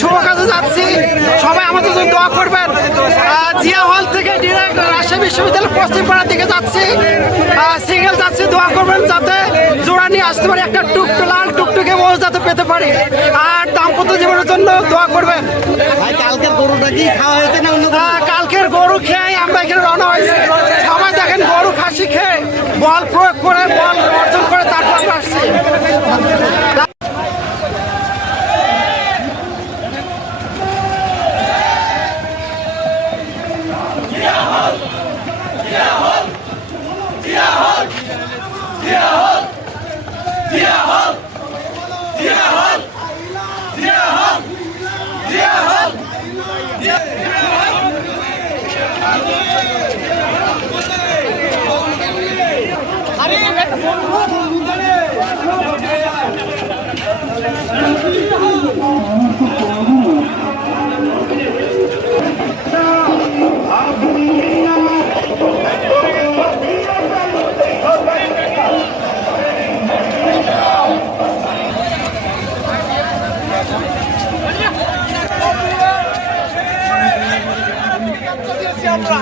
শুভ কাজে যাচ্ছি। সবাই আমাদের জন্য দোয়া করবেন। জিয়া হল থেকে ডিরেক্ট রাজশাহী বিশ্ববিদ্যালয় পশ্চিম পাড়ার দিকে যাচ্ছি। সিঙ্গেল যাচ্ছি, দোয়া করবেন যাতে জোড়া নিয়ে আসতে পারি, একটা টুক লাল টুকটুকে মোষ যাতে পেতে পারি। আর দাম্পত্য জীবনের জন্য দোয়া করবেন। কালকে গরুটা কি খাওয়া হয়েছে? Yeah. আমরা